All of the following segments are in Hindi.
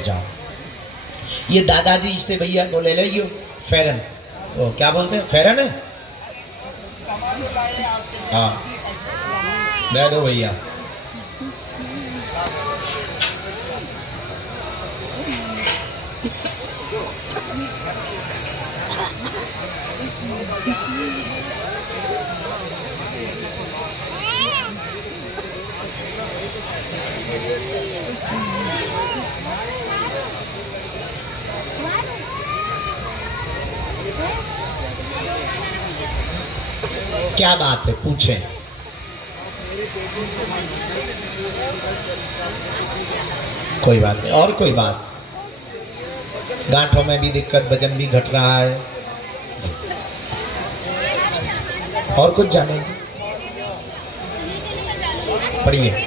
जाओ। ये दादाजी से भैया को ले लियो फेरन, वो क्या बोलते हैं, फेरन है, हाँ दे दो भैया। क्या बात है, पूछें। कोई बात नहीं, और कोई बात, गांठों में भी दिक्कत, वजन भी घट रहा है, और कुछ जानेंगे? पढ़िए।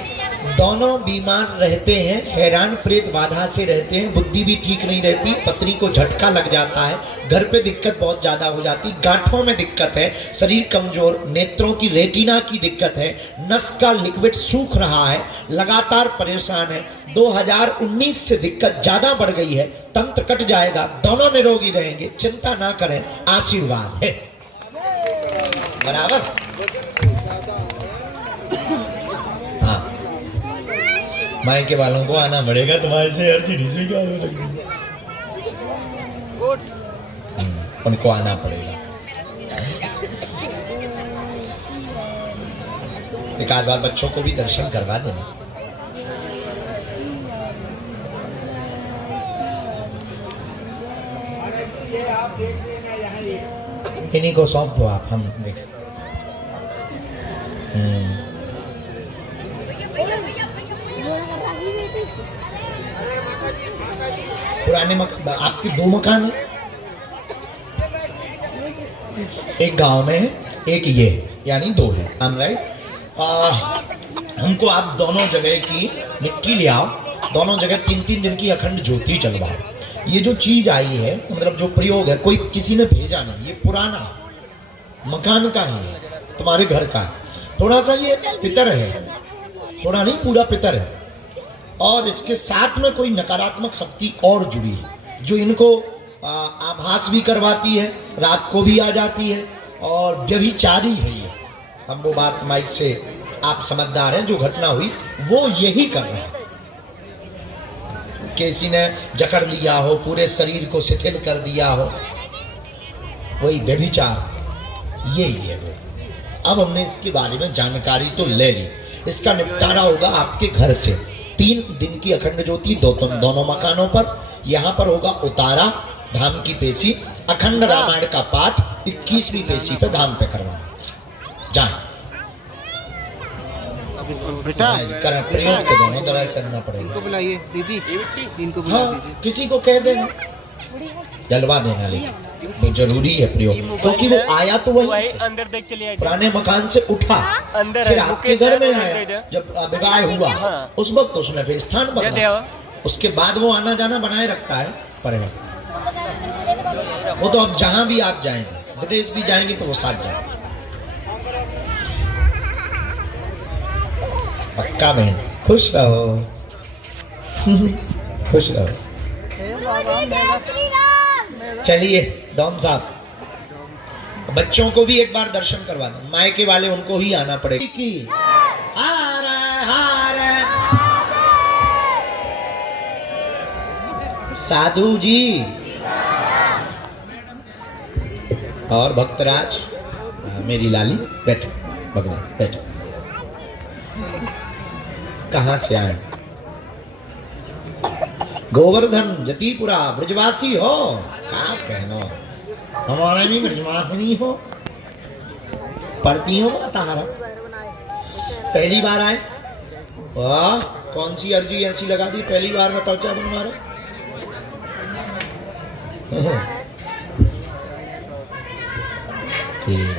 दोनों बीमार रहते हैं, हैरान प्रेत बाधा से रहते हैं, बुद्धि भी ठीक नहीं रहती, पत्नी को झटका लग जाता है, घर पे दिक्कत बहुत ज्यादा हो जाती, गांठों में दिक्कत है, शरीर कमजोर, नेत्रों की रेटिना की दिक्कत है, नस का लिक्विड सूख रहा है, लगातार परेशान है, 2019 से दिक्कत ज्यादा बढ़ गई है, तंत्र कट जाएगा, दोनों निरोगी रहेंगे, चिंता ना करें, आशीर्वाद है। बराबर। हाँ, मायके वालों को आना पड़ेगा, तुम्हारे से हर चीज स्वीकार हो सकती है, उनको आना पड़ेगा। एक आध बार बच्चों को भी दर्शन करवा देना। इन्हीं को सौंप दो आप, हम देखें। पुराने आपके 2 मकान है, एक गांव में है, एक ये, यानी 2 है, हम राइट। हमको आप दोनों जगह की मिट्टी ले आओ, दोनों जगह 3-3 दिन की अखंड ज्योति जलवाओ। ये जो चीज आई है, मतलब जो प्रयोग है, कोई किसी ने भेजा नहीं, ये पुराना मकान का ही है, तुम्हारे घर का। थोड़ा सा ये पितर है, थोड़ा नहीं, पूरा पितर है, और इसके साथ में कोई नकारात्मक शक्ति और जुड़ी है, जो इनको आभास भी करवाती है, रात को भी आ जाती है, और व्यभिचारी है ये। हम वो बात माइक से आप समझदार हैं, जो घटना हुई वो यही कर रहे हैं, किसी ने जकड़ लिया हो, पूरे शरीर को शिथिल कर दिया हो, वही व्यभिचार, यही है वो। अब हमने इसके बारे में जानकारी तो ले ली, इसका निपटारा होगा आपके घर से। 3 दिन की अखंड ज्योति दोनों मकानों पर, यहाँ पर होगा उतारा, धाम की पेशी, अखंड रामायण का पाठ 21वीं पेशी पे धाम पे करवाना। जाए प्रयोग को दोनों तरह करना पड़ेगा। इनको बुलाइए दीदी, इनको बुला दीजिए। किसी को कह देना, जलवा देना, लेकिन वो जरूरी है प्रयोग, क्योंकि वो आया तो वही अंदर देख चलिए, पुराने मकान से उठा, अंदर फिर आपके घर में आया, जब विवाह हुआ उस वक्त उसने फिर स्थान बदला, उसके बाद वो आना जाना बनाए रखता है। पर है वो तो अब जहां भी आप जाएंगे, विदेश भी जाएंगे तो वो साथ जाएंगे, पक्का बहन। खुश रहो, खुश रहो। चलिए डॉन साहब, बच्चों को भी एक बार दर्शन करवा दो, मायके वाले उनको ही आना पड़ेगा। साधु जी और भक्तराज, मेरी लाली, बैठो भगवान, बैठो। कहां से आए? गोवर्धन, जतीपुरा, ब्रजवासी हो? आप कहना हमारा भी ब्रजवासिनी हो, पढ़ती हो तारा, पहली बार आए? वाह, कौन सी अर्जी ऐसी लगा दी, पहली बार में पर्चा बनवा रहे। ठीक।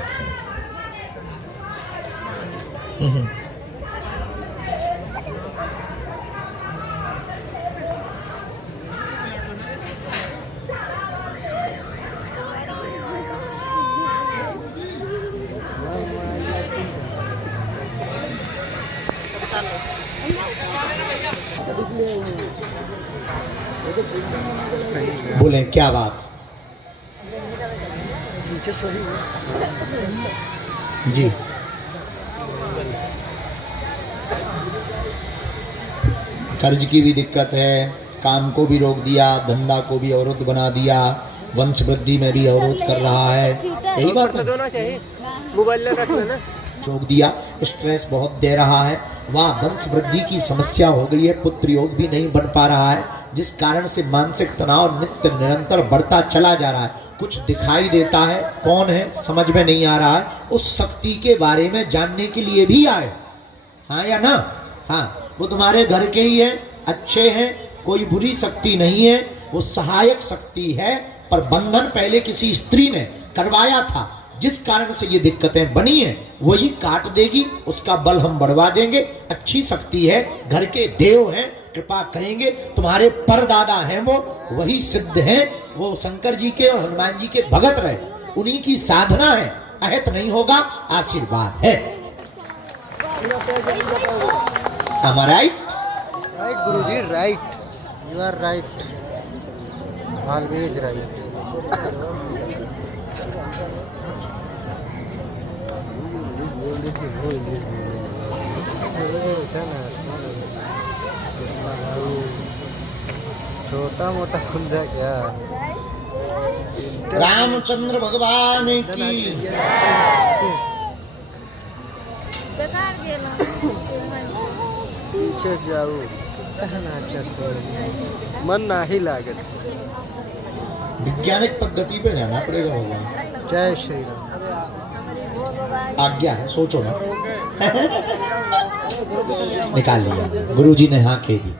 सही है। बोले क्या बात? नीचे सही है। जी कर्ज की भी दिक्कत है, काम को भी रोक दिया, धंधा को भी अवरुद्ध बना दिया, वंश वृद्धि में भी अवरोध कर रहा है, यही बात है। मोबाइल रख लेना। रोक दिया, स्ट्रेस बहुत दे रहा है, वहाँ वंश वृद्धि की समस्या हो गई है, पुत्र योग भी नहीं बन पा रहा है, जिस कारण से मानसिक तनाव नित्य निरंतर बढ़ता चला जा रहा है। कुछ दिखाई देता है, कौन है समझ में नहीं आ रहा है। उस शक्ति के बारे में जानने के लिए भी आए, हाँ या ना? हाँ, वो तुम्हारे घर के ही है, अच्छे हैं, कोई बुरी शक्ति नहीं है, वो सहायक शक्ति है, पर बंधन पहले किसी स्त्री ने करवाया था, जिस कारण से ये दिक्कतें बनी हैं, वही काट देगी, उसका बल हम बढ़वा देंगे। अच्छी शक्ति है, घर के देव हैं, कृपा करेंगे। तुम्हारे परदादा हैं वो, वही सिद्ध हैं, वो शंकर जी के और हनुमान जी के भगत रहे, उन्हीं की साधना है, अहित नहीं होगा, आशीर्वाद है। Am I right? Right guruji, right, you are right, always right. छोटा मोटा खुंजा क्या? रामचंद्र भगवान की पीछे जाऊ कहना चाहते मन नाही लागत। वैज्ञानिक पद्धति पे जाना पड़ेगा भगवान। जय श्री राम। आज्ञा है, सोचो ना। निकाल लिया, गुरुजी ने हाँ कह दी।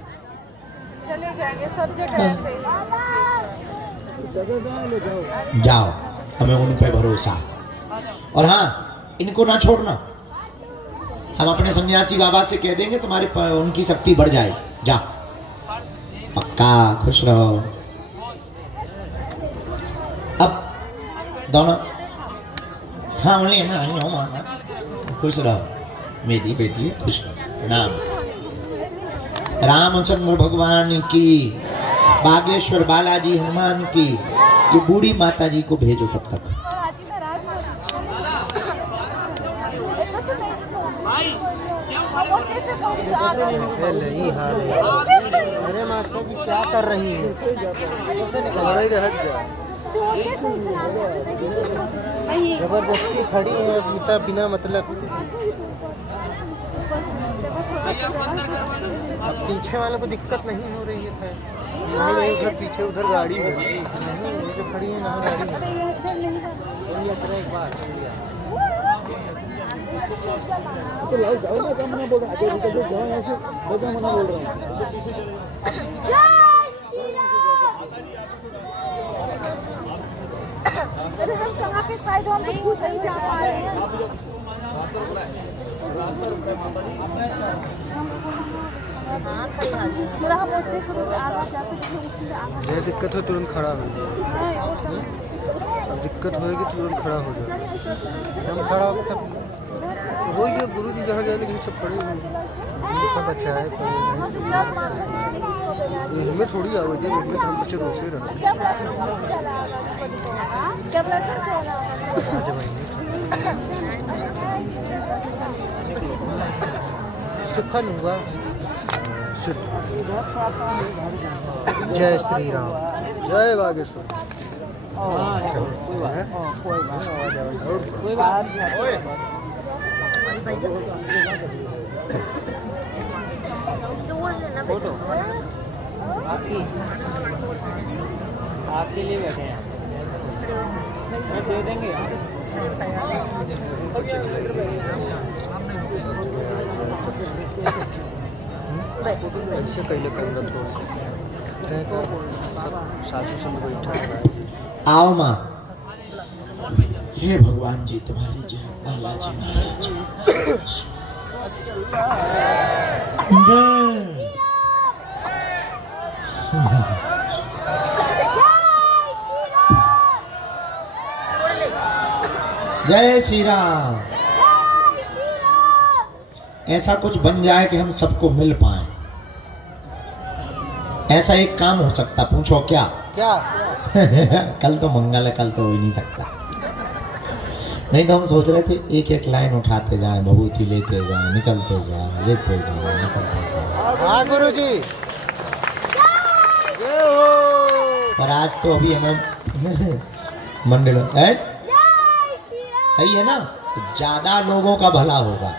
चले जाएंगे सब जगह ऐसे ही। जाओ, हमें उन पे भरोसा। और हाँ, इनको ना छोड़ना। हम अपने सन्यासी बाबा से कह देंगे तुम्हारे उनकी शक्ति बढ़ जाए। जा, पक्का, खुश रहो। अब दोनों हाँ लेना, खुश रहो मेरी बेटी, खुश रहो। प्रणाम। रामचंद्र भगवान की, बागेश्वर बालाजी हनुमान की। ये बूढ़ी माता जी को भेजो तब तक। नहीं हाल है। अरे माता जी क्या कर रही है? जबरदस्ती खड़ी है गीता बिना मतलब। अब पीछे वालों को दिक्कत नहीं हो रही है। नहीं, उधर पीछे उधर गाड़ी है, नहीं जो खड़ी है ना गाड़ी है। एक बार जाओ ना, कम ना बोल रहा हूँ, जाओ ऐसे बता मना बोल रहा हूँ। अरे हम कहाँ पे शायद हम खुद नहीं जा पा रहे हैं। थोड़ा हम उठते आगे जाते ये दिक्कत हो तुरंत खड़ा हो जाए। अब दिक्कत होएगी तुरंत खड़ा हो जाए। हम खड़ा होकर सब वो ये गुरु जी जहाँ जाए, लेकिन सब पड़े सब अच्छा है। हमें थोड़ी आवाज़ है, हमें हम बच्चे रोक से रहे। सुखन हुआ। जय श्री राम, जय बागेश्वर। कोई बात फोटो आपके लिए बैठे हैं, दे देंगे। ऐसे पहले करना थोड़ा साधु संग बैठा। आओ माँ। हे भगवान जी तुम्हारी जय, बालाजी महाराज जय श्री राम। ऐसा कुछ बन जाए कि हम सबको मिल पाए। ऐसा एक काम हो सकता, पूछो क्या? क्या? कल तो मंगल है, कल तो हो ही नहीं सकता। नहीं तो हम सोच रहे थे एक एक लाइन उठाते जाएं, भभूति लेते जाएं, निकलते जाएं, लेते जाएं, निकलते जाएं। हाँ गुरुजी। पर आज तो अभी हमें मंडल है, सही है ना? तो ज्यादा लोगों का भला होगा,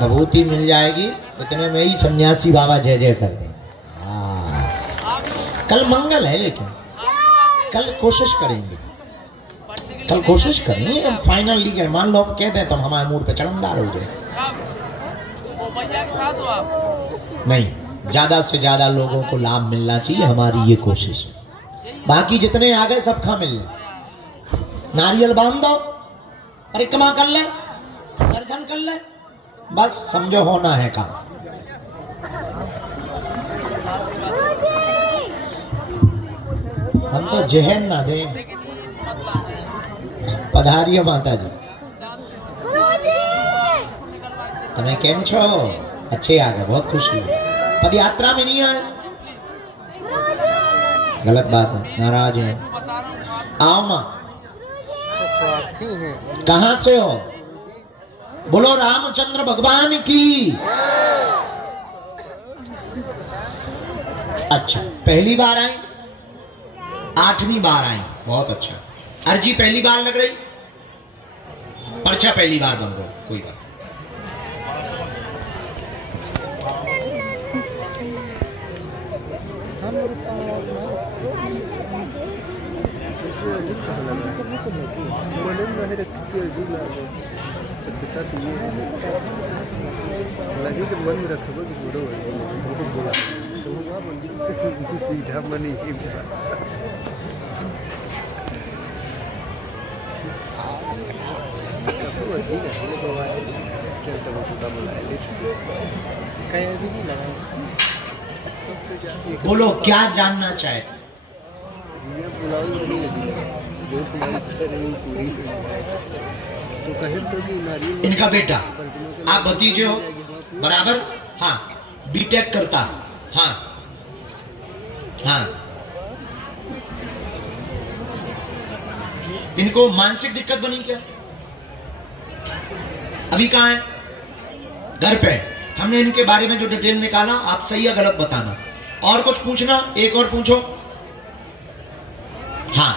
भभूति मिल जाएगी, इतने में ही सन्यासी बाबा जय जय कर दें। कल मंगल है, लेकिन कल कोशिश करेंगे, कल कोशिश करेंगे हम फाइनली कर। मान लो आप कहते हैं तो हम हमारे मूड पे चढ़नदार हो जाए। नहीं, ज्यादा से ज्यादा लोगों को लाभ मिलना चाहिए, हमारी ये कोशिश है। बाकी जितने आ गए सब खा मिल, नारियल बांध दो, परिक्रमा कर ले, दर्शन कर ले, बस समझो होना है काम। हम तो जहर ना दें। पधारियो माता जी। तुम्हें केम छो? अच्छे आ गए, बहुत खुशी है। पद यात्रा में नहीं आए, गलत बात है, नाराज है। आओ माँ। कहाँ से हो? बोलो रामचंद्र भगवान की। अच्छा, पहली बार आई? 8वीं बार आई, बहुत अच्छा। अर्जी पहली बार लग रही, पर्चा पहली बार बन गया, कोई बात। बोलो क्या जानना चाहते? इनका बेटा, आप भतीजे हो बराबर? हाँ, बीटेक करता। हाँ हाँ, इनको मानसिक दिक्कत बनी क्या? अभी कहाँ है? घर पे। हमने इनके बारे में जो डिटेल निकाला, आप सही या गलत बताना। और कुछ पूछना? एक और पूछो। हाँ,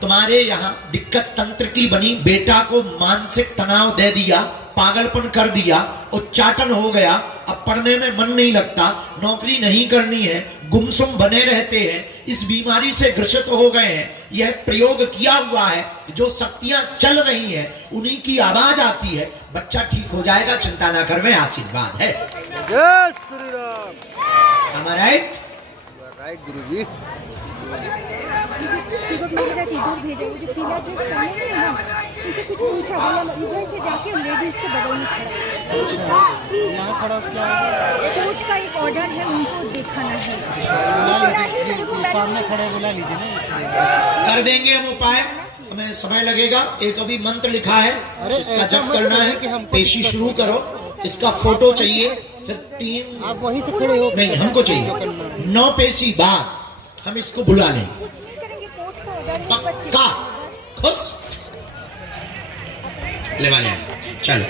तुम्हारे यहाँ दिक्कत तंत्र की बनी, बेटा को मानसिक तनाव दे दिया, पागलपन कर दिया, उच्चाटन हो गया, अब पढ़ने में मन नहीं लगता, नौकरी नहीं करनी है, गुमसुम बने रहते हैं, इस बीमारी से ग्रसित हो गए हैं। यह प्रयोग किया हुआ है, जो शक्तियां चल रही हैं उन्हीं की आवाज आती है, बच्चा ठीक हो जाएगा, चिंता ना करवे, आशीर्वाद है। जय Shri Ram. Am I right? Right गुरुजी। सूरत में मेरा इधर भेजा, मुझे पीला ड्रेस पहने हैं ना, मुझे कुछ पूछा, बोला इधर से जाके लेडीज के बगल में खड़ा। यहाँ खड़ा क्या? कोच का एक ऑर्डर है, उनको दिखाना है। सामने खड़े बुला लीजिए ना। कर देंगे हम उपाय, हमें समय लगेगा। एक अभी मंत्र लिखा है, इसका जप करना है। पेशी शुरू करो, इसका फोटो चाहिए, फिर 3 आप वहीं से खड़े हो। नहीं, हमको चाहिए 9 पेशी बाद हम इसको बुला लें। पक्का खुश ले वाले। चलो,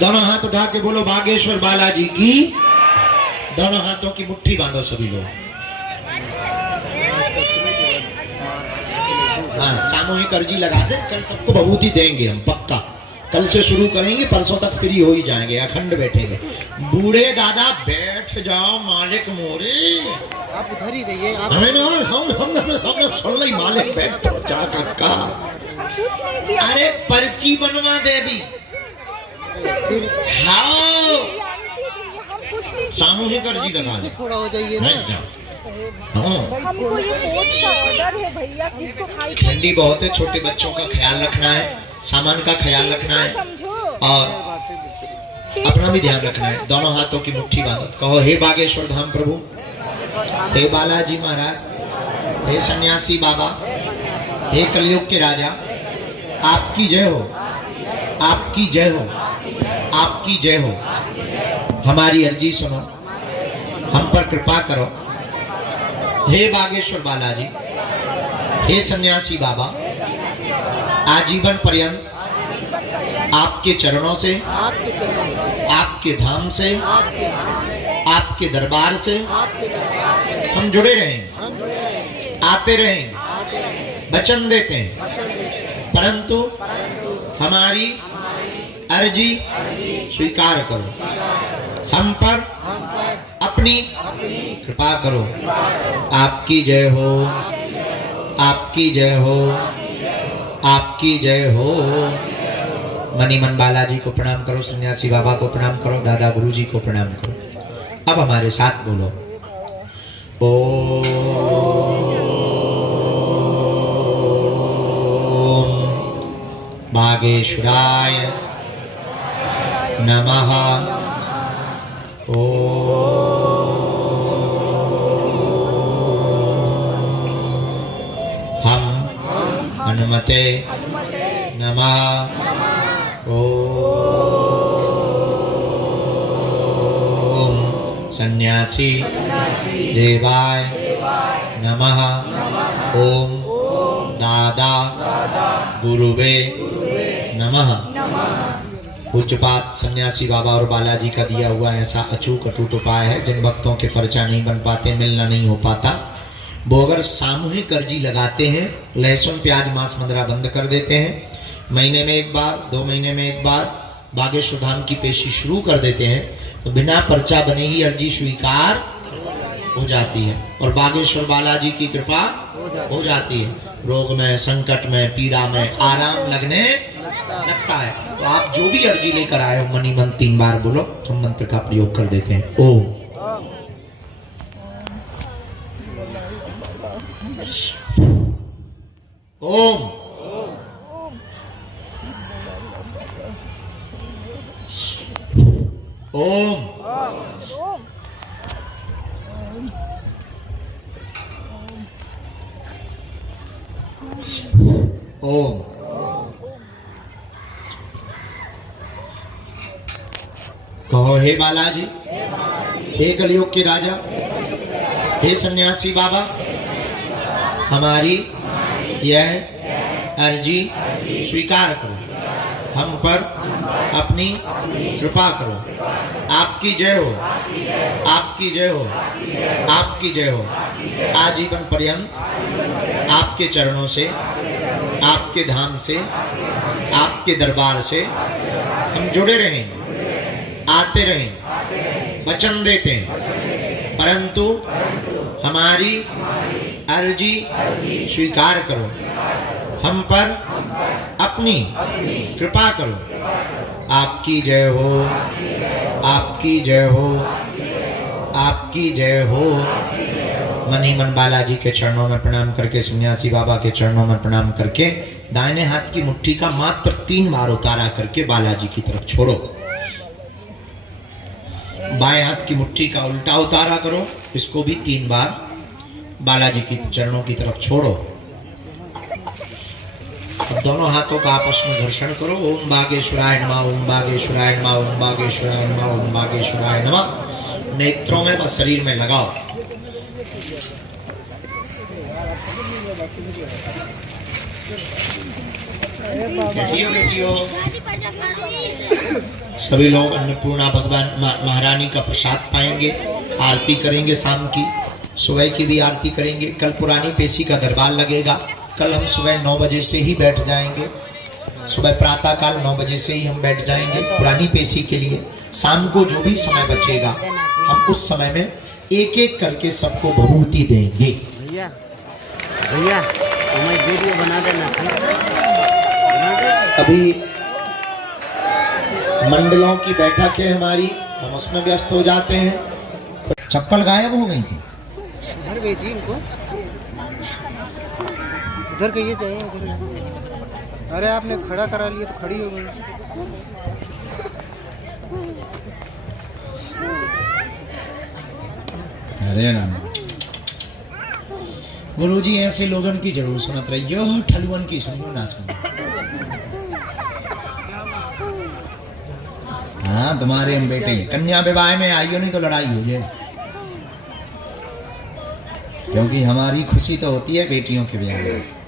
दोनों हाथ उठा के बोलो बागेश्वर बालाजी की। दोनों हाथों की मुट्ठी बांधो सभी लोग। हाँ, सामूहिक अर्जी लगा दे। कल सबको भभूति देंगे हम, पक्का। कल से शुरू करेंगे, परसों तक फ्री हो ही जाएंगे, अखंड बैठेंगे। बूढ़े दादा बैठ जाओ, मालिक मोरे। आप उधर ही रहिए। हमें ना हम सुन ली, मालिक बैठ तो जा काका। अरे पर्ची बनवा दे भी। हाँ, सामूहिक अर्जी लगा दे। थोड़ा हो जाइए ना। हाँ, हमको ये कोच का ऑर्डर है भैया, किसको खाई? ठंडी बहुत है, छोटे बच्चों का ख्याल रखना है, सामान का ख्याल रखना है, और अपना भी ध्यान रखना है। दोनों हाथों की मुट्ठी बांधो, कहो हे बागेश्वर धाम प्रभु, हे बालाजी महाराज, हे सन्यासी बाबा, हे कलयुग के राजा, आपकी जय हो, आपकी जय हो, आपकी जय हो। हमारी अर्जी सुनो, हम पर कृपा करो। हे बागेश्वर बालाजी, हे सन्यासी बाबा, आजीवन पर्यंत आपके चरणों से, आपके धाम से, आपके दरबार से हम जुड़े रहेंगे, आते रहेंगे, वचन देते हैं, परंतु हमारी अर्जी स्वीकार करो, हम पर अपनी कृपा करो। आपकी जय हो, आपकी जय हो, आपकी जय हो। मणिमन बालाजी को प्रणाम करो, सन्यासी बाबा को प्रणाम करो, दादा गुरुजी को प्रणाम करो। अब हमारे साथ बोलो, ओम बागेश्वराय नमः। हम हनुमते नमः। ओम सन्यासी देवाय नमः। ओम दादा गुरुवे नमः। पूज्यपात सन्यासी बाबा और बालाजी का दिया हुआ ऐसा अचूक अटूट उपाय है, जिन भक्तों के पर्चा नहीं बन पाते, मिलना नहीं हो पाता, वो अगर सामूहिक अर्जी लगाते हैं, लहसुन प्याज मांस मदिरा बंद कर देते हैं, महीने में एक बार, 2 महीने में एक बार बागेश्वर धाम की पेशी शुरू कर देते हैं, तो बिना पर्चा बने ही अर्जी स्वीकार हो जाती है और बागेश्वर बालाजी की कृपा हो जाती है। रोग में, संकट में, पीड़ा में आराम लगने लगता है। तो आप जो भी अर्जी लेकर आए हो, मनी मन 3 बार बोलो, हम मंत्र का प्रयोग कर देते हैं। ओम ओम ओम ओम। कहो, हे बालाजी, हे कलयुग के राजा, हे सन्यासी बाबा, हमारी यह अर्जी स्वीकार करो, हम पर अपनी कृपा करो। आपकी जय हो, आपकी जय हो, आपकी जय हो। आजीवन पर्यंत आपके चरणों से, आपके धाम से, आपके दरबार से हम जुड़े रहेंगे, आते रहें, वचन देते हैं, परंतु हमारी अर्जी स्वीकार करो, हम पर अपनी कृपा करो। आपकी जय हो, आपकी जय हो, आपकी जय हो। मनी मन बालाजी के चरणों में प्रणाम करके, सन्यासी बाबा के चरणों में प्रणाम करके, दाहिने हाथ की मुट्ठी का मात्र 3 बार उतारा करके बालाजी की तरफ छोड़ो। बाएं हाथ की मुट्ठी का उल्टा उतारा करो, इसको भी 3 बार बालाजी की चरणों की तरफ छोड़ो। अब दोनों हाथों का आपस में घर्षण करो। ओम बागेश्वराय नमः, ओम बागेश्वराय नमः, ओम बागेश्वराय नमः, ओम बागेश्वराय नमः। नेत्रों में व शरीर में लगाओ। कैसी हो बेटियों? सभी लोग अन्नपूर्णा भगवान महारानी का प्रसाद पाएंगे, आरती करेंगे, शाम की सुबह की भी आरती करेंगे। कल पुरानी पेशी का दरबार लगेगा। कल हम सुबह 9 बजे से ही बैठ जाएंगे, सुबह प्रातः काल 9 बजे से ही हम बैठ जाएंगे पुरानी पेशी के लिए। शाम को जो भी समय बचेगा, हम उस समय में एक एक करके सबको भभूति देंगे। भैया भैया हमें वीडियो बना देना। अभी मंडलों की बैठक है हमारी, हम उसमें व्यस्त हो जाते हैं। चप्पल गायब हो गई थी, उधर गई थी इनको, उधर कहिए चाहिए उधर। अरे आपने खड़ा करा लिया तो खड़ी हो गई। अरे राम, गुरुजी ऐसे लोगन की जरूर सुनत रहियो, ठलुअन की सुनो ना सुनो। हाँ, तुम्हारे हम बेटे कन्या विवाह में आइयो, नहीं तो लड़ाई हो जाए। क्योंकि हमारी खुशी तो होती है बेटियों के ब्याह में।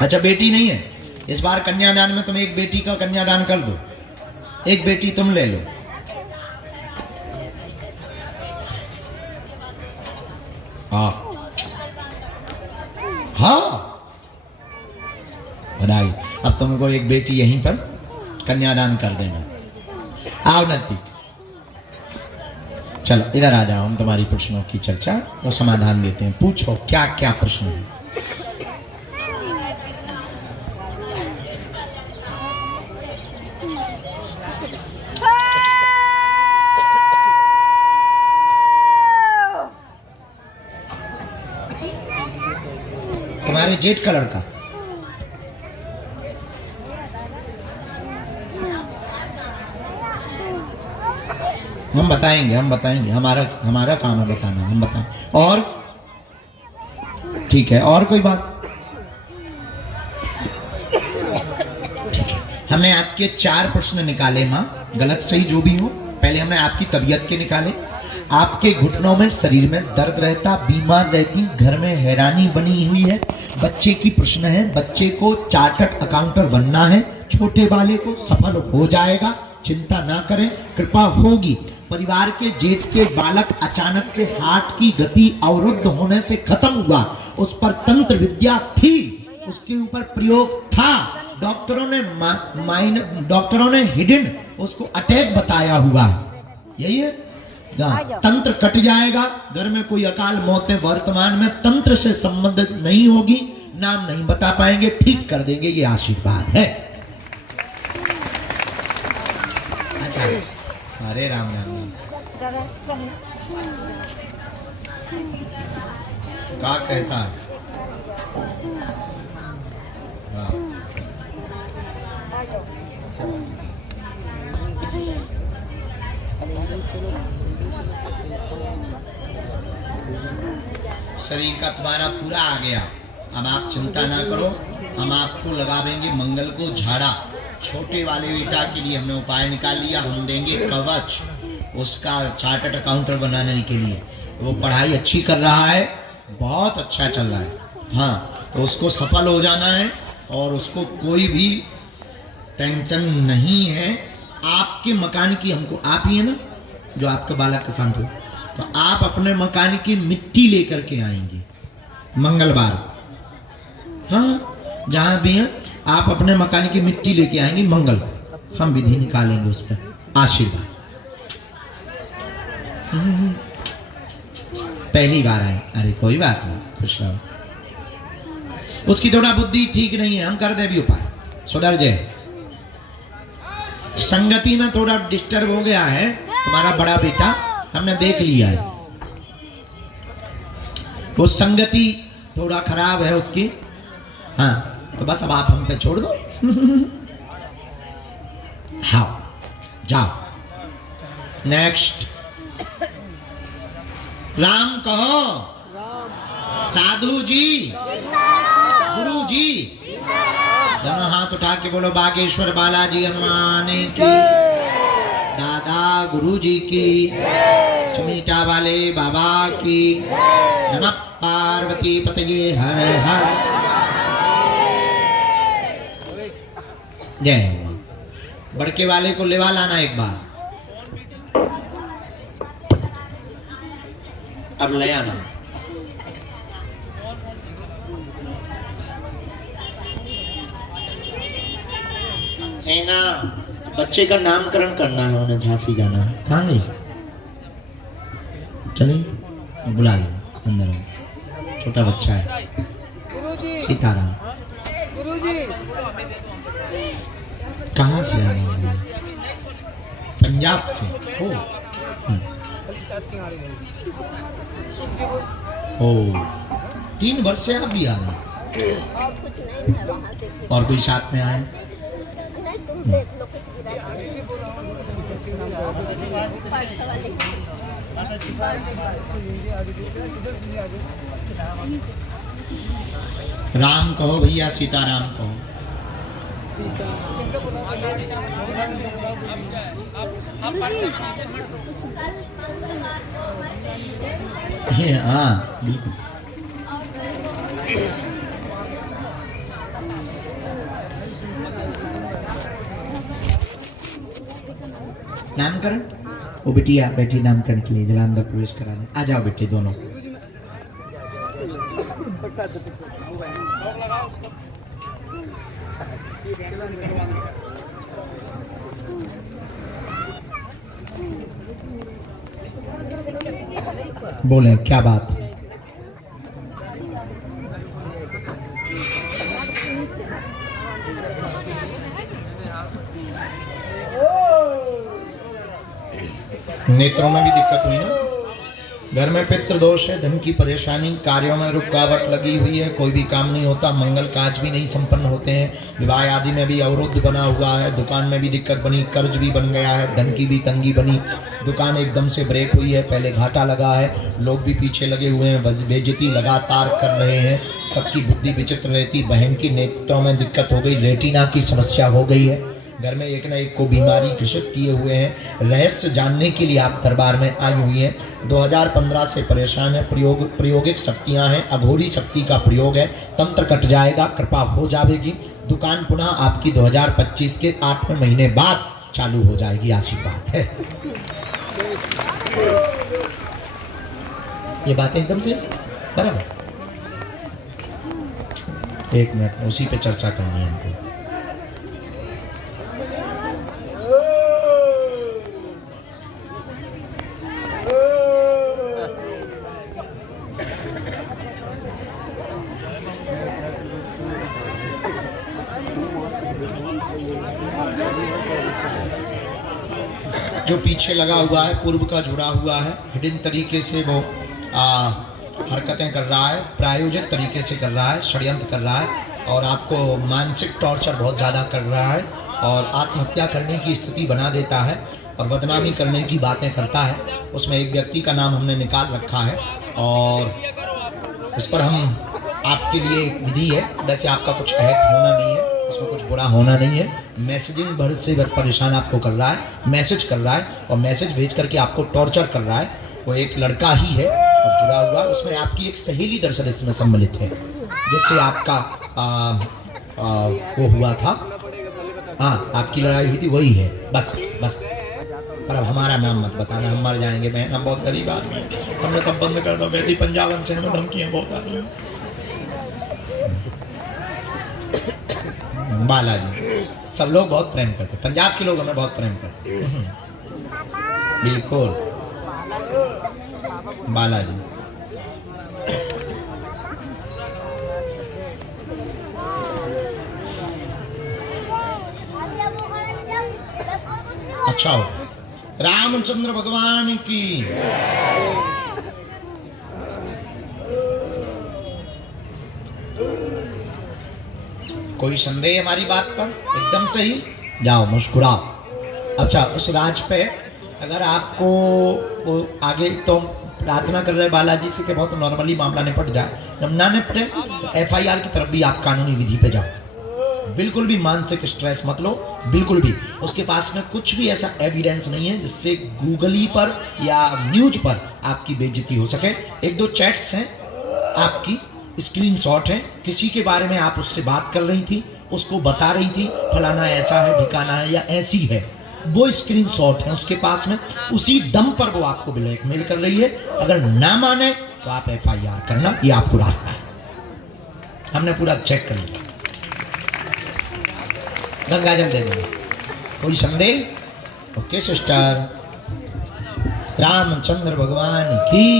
अच्छा बेटी नहीं है, इस बार कन्यादान में तुम एक बेटी का कन्यादान कर दो, एक बेटी तुम ले लो। हाँ बधाई, अब तुमको एक बेटी यहीं पर कन्यादान कर देना। आओ नती, चलो इधर आ जाओ, हम तुम्हारी प्रश्नों की चर्चा और समाधान देते हैं। पूछो क्या क्या प्रश्न है। तुम्हारे जेठ का लड़का, हम बताएंगे, हमारा काम है बताना, हम बताएं। और ठीक है, और कोई बात? ठीक है, हमने आपके 4 प्रश्न निकाले माँ, गलत सही जो भी हो। पहले हमने आपकी तबीयत के निकाले। आपके घुटनों में, शरीर में दर्द रहता, बीमार रहती, घर में हैरानी बनी हुई है। बच्चे की प्रश्न है, बच्चे को चार्टर्ड अकाउंटेंट बनना है, छोटे वाले को सफल हो जाएगा, चिंता ना करें, कृपा होगी। परिवार के जेठ के बालक अचानक से हार्ट की गति अवरुद्ध होने से खत्म हुआ, उस पर तंत्र विद्या थी, उसके ऊपर प्रयोग था, डॉक्टरों ने हिडन उसको अटैक बताया हुआ है, यही है। तंत्र कट जाएगा, घर में कोई अकाल मौतें वर्तमान में तंत्र से संबंधित नहीं होगी, नाम नहीं बता पाएंगे, ठीक कर देंगे, ये आशीर्वाद है। अच्छा, अरे राम राम क्या कहता है? हाँ। शरीर का तुम्हारा पूरा आ गया, अब आप चिंता ना करो, हम आपको लगावेंगे मंगल को झाड़ा। छोटे वाले बेटा के लिए हमने उपाय निकाल लिया, हम देंगे कवच उसका चार्टर्ड अकाउंटेंट बनाने के लिए। वो पढ़ाई अच्छी कर रहा है, बहुत अच्छा चल रहा है। हाँ, तो उसको सफल हो जाना है और उसको कोई भी टेंशन नहीं है। आपके मकान की, हमको आप ही है ना जो आपका बालक का शांत हो, तो आप अपने मकान की मिट्टी लेकर के आएंगे मंगलवार। हाँ, जहां भी है आप अपने मकान की मिट्टी लेके आएंगे मंगल, हम विधि निकालेंगे उस पर, आशीर्वाद। पहली बार आए, अरे कोई बात नहीं, खुश रहो। उसकी थोड़ा बुद्धि ठीक नहीं है, हम कर दे भी उपाय, सुधर जाए। संगति में थोड़ा डिस्टर्ब हो गया है तुम्हारा बड़ा बेटा, हमने देख लिया है, वो संगति थोड़ा खराब है उसकी। हाँ, तो बस अब आप हम पे छोड़ दो। हाँ, जाओ नेक्स्ट। राम कहो, साधु जी, गुरु जी, दोनों हाथ उठा के बोलो बागेश्वर बालाजी हनुमान की, दादा गुरु जी की, चमीटा वाले बाबा की, नमः पार्वती पतये हर हर। जय हनुमान। बड़के वाले को लेवा लाना एक बार, अब ले आना। बच्चे का नामकरण करना है, उन्हें झांसी जाना है। कहाँ गई? चलिए बुला लो अंदर, छोटा बच्चा है। सीताराम गुरुजी कहाँ से आए हैं? पंजाब से हो। ओ 3 वर्ष से आप भी आ रहे हैं? और कोई साथ में आए? राम कहो भैया, सीताराम कहो। हाँ बिल्कुल। नामकरण, वो बिटिया बेटी नामकरण के लिए जरा अंदर प्रवेश कराने। आ जाओ बेटे दोनों। बोले क्या बात है? नेत्रों में भी दिक्कत हुई ना? घर में पितृ दोष है, धन की परेशानी, कार्यों में रुकावट लगी हुई है, कोई भी काम नहीं होता, मंगल काज भी नहीं संपन्न होते हैं, विवाह आदि में भी अवरोध बना हुआ है, दुकान में भी दिक्कत बनी, कर्ज भी बन गया है, धन की भी तंगी बनी, दुकान एकदम से ब्रेक हुई है, पहले घाटा लगा है, लोग भी पीछे लगे हुए हैं, बेइज्जती लगातार कर रहे हैं, सबकी बुद्धि विचित्र रहती, बहन की नेत्रों में दिक्कत हो गई, रेटिना की समस्या हो गई है, घर में एक न एक को बीमारी घोषित किए हुए हैं। रहस्य जानने के लिए आप दरबार में आई हुई हैं। 2015 से परेशान है, प्रयोगिक शक्तियां हैं, अघोरी शक्ति का प्रयोग है, तंत्र कट जाएगा, कृपा हो जाएगी, दुकान पुनः आपकी 2025 के 8वें महीने बाद चालू हो जाएगी, आशीर्वाद है। ये बात एकदम से बराबर। एक मिनट, उसी पे चर्चा करनी है हमको। जो पीछे लगा हुआ है, पूर्व का जुड़ा हुआ है, हिडन तरीके से वो हरकतें कर रहा है, प्रायोजित तरीके से कर रहा है, षड्यंत्र कर रहा है और आपको मानसिक टॉर्चर बहुत ज़्यादा कर रहा है और आत्महत्या करने की स्थिति बना देता है और बदनामी करने की बातें करता है। उसमें एक व्यक्ति का नाम हमने निकाल रखा है और इस पर हम आपके लिए एक विधि है, वैसे आपका कुछ अहत होना नहीं है, उसमें कुछ बुरा होना नहीं है। मैसेजिंग भर से परेशान आपको कर रहा है, मैसेज कर रहा है और मैसेज भेज करके आपको टॉर्चर कर रहा है। वो एक लड़का ही है और जुड़ा हुआ, उसमें आपकी एक सहेली दरअसल इसमें सम्मिलित है, जिससे आपका वो हुआ था, हाँ आपकी लड़ाई हुई थी, वही है। बस बस, पर अब हमारा नाम मत बताना, हम मर जाएंगे बहन, हम बहुत गरीब आदमी हैं, हमने सब बंद कर दो, वैसे पंजाब से हमें धमकियाँ बहुत आ रही हैं। बालाजी, सब लोग बहुत प्रेम करते, पंजाब के लोग हमें बहुत प्रेम करते, बिल्कुल बालाजी। अच्छा हो, रामचंद्र भगवान की। कोई संदेह हमारी बात पर? एकदम सही, जाओ मुस्कुराओ। अच्छा, उस राज पे अगर आपको वो आगे तो प्रार्थना कर रहे बालाजी से कि बहुत नॉर्मली मामला निपट जाए, जब ना निपटे तो FIR की तरफ भी आप कानूनी विधि पे जाओ। बिल्कुल भी मानसिक स्ट्रेस मत लो, बिल्कुल भी। उसके पास में कुछ भी ऐसा एविडेंस नहीं है जिससे गूगली पर या न्यूज पर आपकी बेइज्जती हो सके। एक दो चैट्स हैं आपकी, स्क्रीनशॉट है, किसी के बारे में आप उससे बात कर रही थी, उसको बता रही थी फलाना ऐसा है, ठिकाना है या ऐसी है, वो स्क्रीनशॉट है उसके पास में, उसी दम पर वो आपको ब्लैकमेल कर रही है। अगर ना माने तो आप FIR करना, ये आपको रास्ता है, हमने पूरा चेक कर लिया। गंगाजल दे देना, कोई संदेह? ओके सिस्टर, रामचंद्र भगवान की।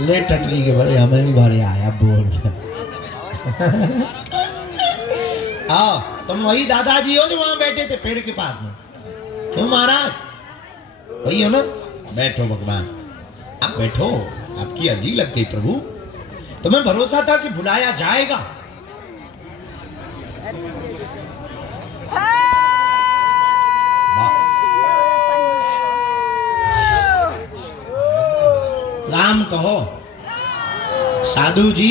ले टटली के भरे, हमें भी भरे आया बोल। आओ, तुम वही दादाजी हो जो वहां बैठे थे पेड़ के पास में? क्यों महाराज? वही हो ना? बैठो भगवान, आप बैठो, आपकी अर्जी लग गई प्रभु, तुम्हें भरोसा था कि बुलाया जाएगा। राम कहो, साधु जी,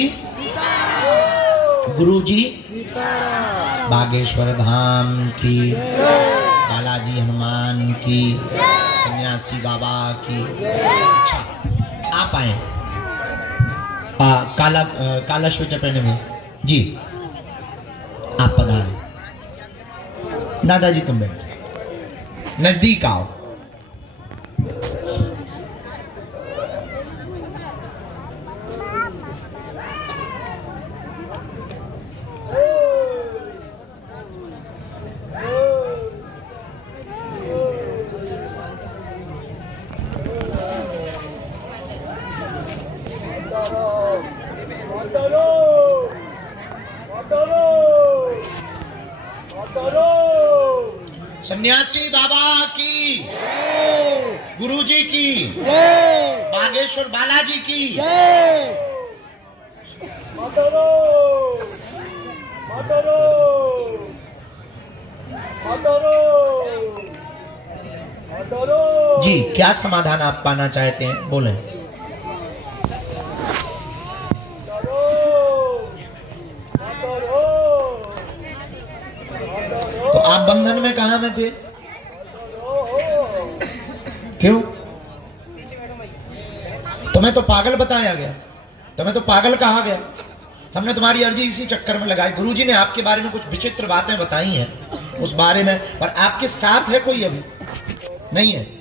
गुरु जी, बागेश्वर धाम की, बालाजी हनुमान की, सन्यासी बाबा की। अच्छा, आप आए। काला स्वेटर पहने हुए जी, आप पधारे। दादाजी तुम बैठ, नजदीक आओ। सन्यासी बाबा की, गुरुजी की, बागेश्वर बालाजी की। जी, क्या समाधान आप पाना चाहते हैं, बोलें। तो आप बंधन में कहां में थे, क्यों? तुम्हें तो पागल बताया गया, तुम्हें तो पागल कहा गया। हमने तुम्हारी अर्जी इसी चक्कर में लगाई। गुरुजी ने आपके बारे में कुछ विचित्र बातें बताई हैं उस बारे में, पर आपके साथ है कोई अभी नहीं है।